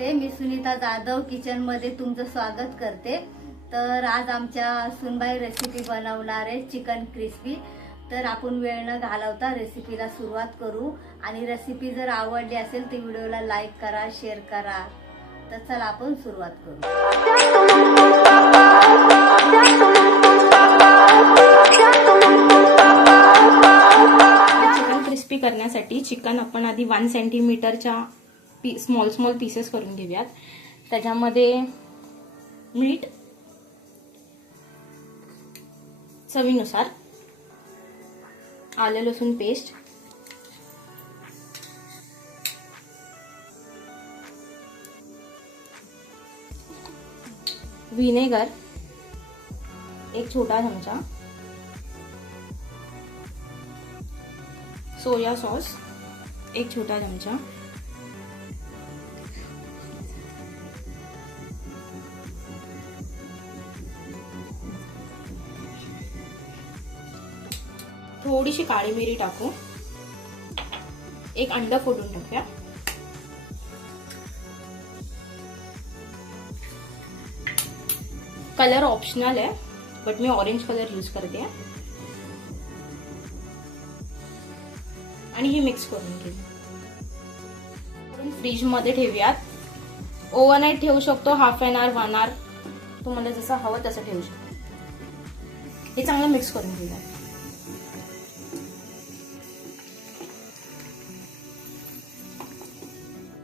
नमस्ते, मी सुनीता जाधव किचनमध्ये तुमचं स्वागत करते। तर आज आमच्या सुनबाई रेसिपी बनवणार आहे चिकन क्रिस्पी। तर आपण वेळ न घालवता रेसिपीला सुरुवात करू आणि रेसिपी जर आवडली असेल तर व्हिडिओला लाईक करा, शेअर करा। तर चला आपण सुरुवात करू। चिकन क्रिस्पी करण्यासाठी चिकन आपण आधी 1 सेंटीमीटरच्या स्मॉल पीसेस करून घेऊयात। त्याच्यामध्ये मीठ चवीनुसार, आलं लसूण पेस्ट, व्हिनेगर 1 छोटा चमचा, सोया सॉस 1 छोटा चमचा, थोडीशी काळी मिरी टाकू, 1 अंड फोडून टाकूया, कलर ऑप्शनल आहे but me orange colour use करते आणि हे मिक्स करून घेऊ। फ्रीज मध्ये ठेवूयात। ओव्हरनाईट ठेवू शकतो, हाफ एन आवर 1 आवर, तुम्हाला जसं हवं तसं ठेवू शकतो। हे चांगलं मिक्स करून घेऊया।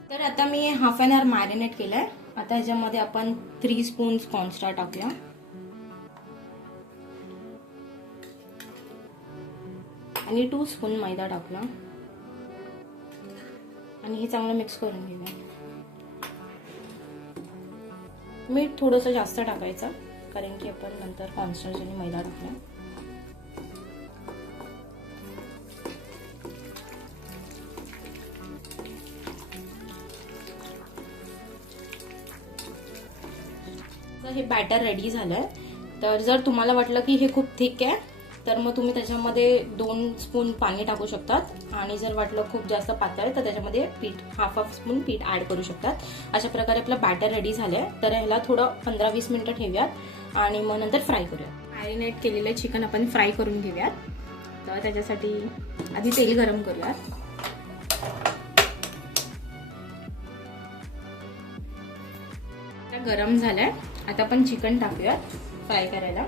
तर आता मी हाफ एन आवर मॅरिनेट केलंय। आता ह्याच्यामध्ये आपण 3 स्पून कॉर्नस्टार्च टाकूया आणि 2 स्पून मैदा टाकला आणि हे चांगलं मिक्स करून घेऊया। मीठ थोडंसं जास्त टाकायचं कारण की आपण नंतर कॉर्नस्टार्च आणि मैदा टाकला। हे बॅटर रेडी झालंय। तर जर तुम्हाला वाटलं की हे खूप थिक आहे तर मग तुम्ही त्याच्यामध्ये 2 स्पून पाणी टाकू शकतात आणि जर वाटलं खूप जास्त पातळ आहे तर त्याच्यामध्ये पीठ हाफ स्पून पीठ ऍड करू शकतात। अशा प्रकारे आपलं बॅटर रेडी झालंय। तर ह्याला थोडं 15-20 मिनिटं ठेवूयात आणि मग नंतर फ्राय करूयात। मॅरिनेट केलेलं चिकन आपण फ्राय करून घेऊयात। तर त्याच्यासाठी आधी तेल गरम करूयात। गरम झालंय, आता आपण चिकन टाकूयात फ्राय करायला।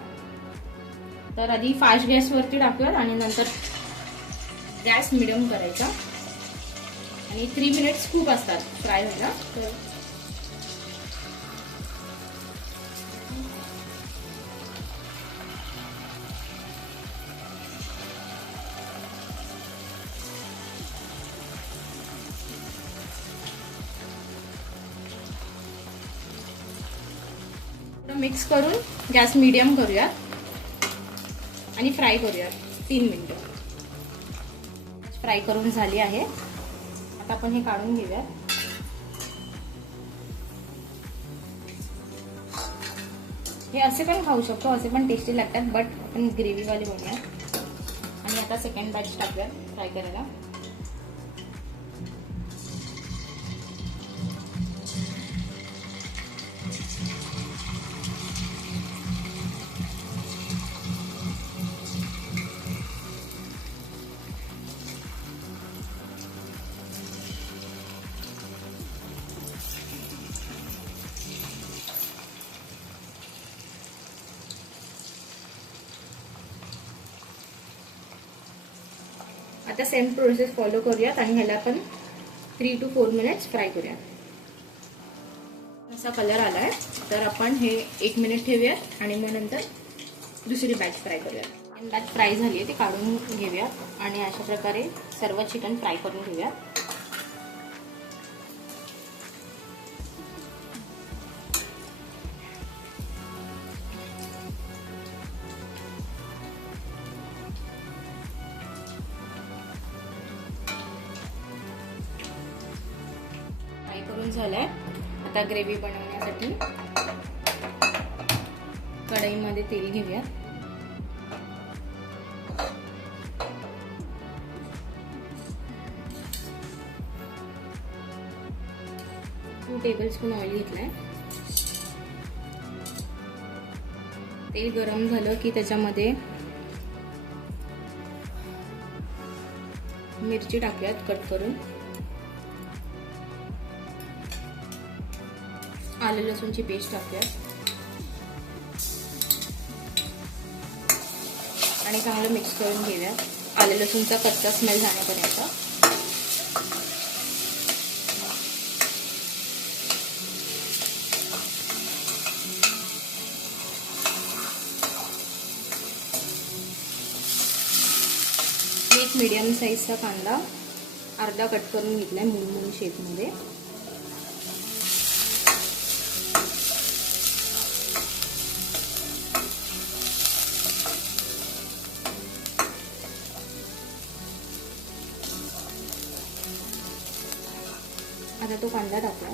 तर आधी फास्ट गॅसवरती टाकूयात आणि नंतर गॅस मिडियम करायचा आणि 3 मिनिट्स खूप असतात फ्राय व्हायला। मिक्स करून गॅस मीडियम करूयात आणि फ्राय करूयात 3 मिनिटं। फ्राय करून झाली आहे। आता आपण हे काढून घेऊयात। हे असे पण खाऊ शकतो, असे पण टेस्टी लागतात बट आपण ग्रेव्ही वाले बनवूया। आणि आता सेकंड बॅच टाकूयात फ्राय करायला। आता सेम प्रोसेस फॉलो करूयात आणि ह्याला आपण 3 to 4 मिनिट्स फ्राय करूयात। असा कलर आलाय तर आपण हे 1 मिनिट ठेवूयात आणि मग नंतर दुसरी बॅच फ्राय करूयात। बॅच फ्राय झाली आहे ती काढून घेऊयात आणि अशा प्रकारे सर्व चिकन फ्राय करून घेऊयात। करून झालाय। आता ग्रेव्ही बनवण्यासाठी कढईमध्ये तेल घेऊया। 2 टेबलस्पून ऑइल घेतलाय. तेल गरम झालं की त्याच्यामध्ये मिरची टाकूयात कट करून. आलं लसूणची पेस्ट टाकूयात आणि चांगलं मिक्स करून घेऊयात. आलं लसूणचा कच्चा स्मेल जाण्यापर्यंत. एक मीडियम साईजचा कांदा अर्धा कट करून घेतलाय मून शेपमध्ये. आता तो कांदा टाकला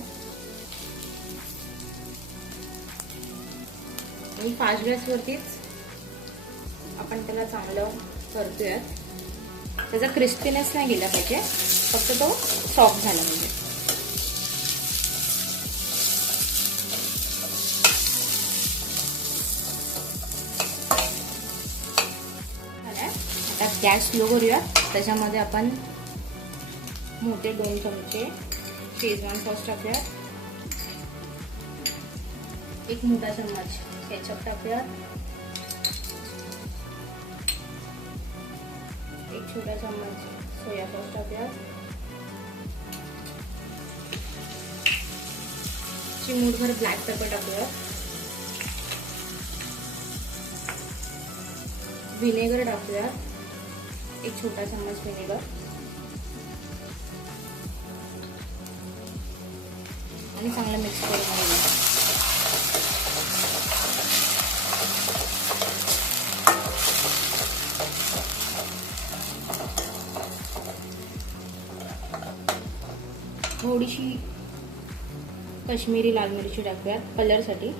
आणि फास्ट गॅसवरतीच आपण त्याला चांगलं करतोयात. त्याचा क्रिस्पीनेस नाही गेला पाहिजे, फक्त तो सॉफ्ट झाला पाहिजे. आता गॅस स्लो करूया. त्याच्यामध्ये आपण मोठे 2 चमचे शेजवान सॉस टाकूया. 1 मोठा चम्मच केचप टाकूया. 1 छोटा चम्मच सोया सॉस टाकूया. चिमूटभर ब्लॅक पेपर टाकूया. विनेगर टाकूया. 1 छोटा चम्मच विनेगर आणि चांगलं मिक्स करून घेऊया. थोडीशी काश्मीरी लाल मिरची टाकूया कलरसाठी.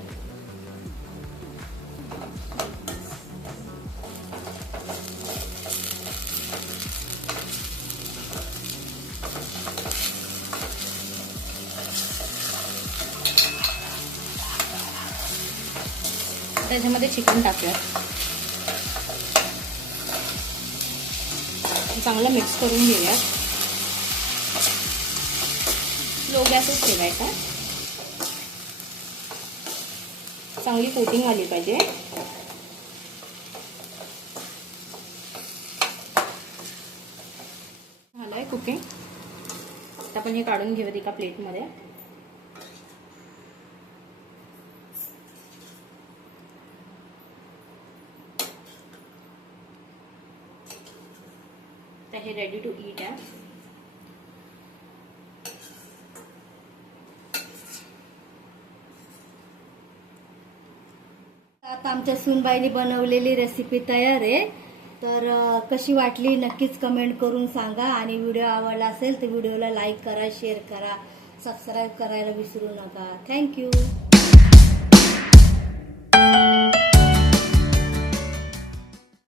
त्याच्यामध्ये चिकन टाकूया. चांगलं मिक्स करून घेऊया. स्लो गॅसच ठेवायचा. चांगली कोटिंग आली पाहिजे. झालंय कुकिंग. आता आपण हे काढून घेऊयात एका प्लेटमध्ये. हे रेडी टू ईट आहे. आता आमच्या सुनबाईने बनवलेली रेसिपी तयार आहे. तर कशी वाटली नक्कीच कमेंट करून सांगा. आणि व्हिडिओ आवडला असेल तर व्हिडिओला लाईक करा, शेअर करा, सबस्क्राईब करायला विसरू नका. थँक्यू.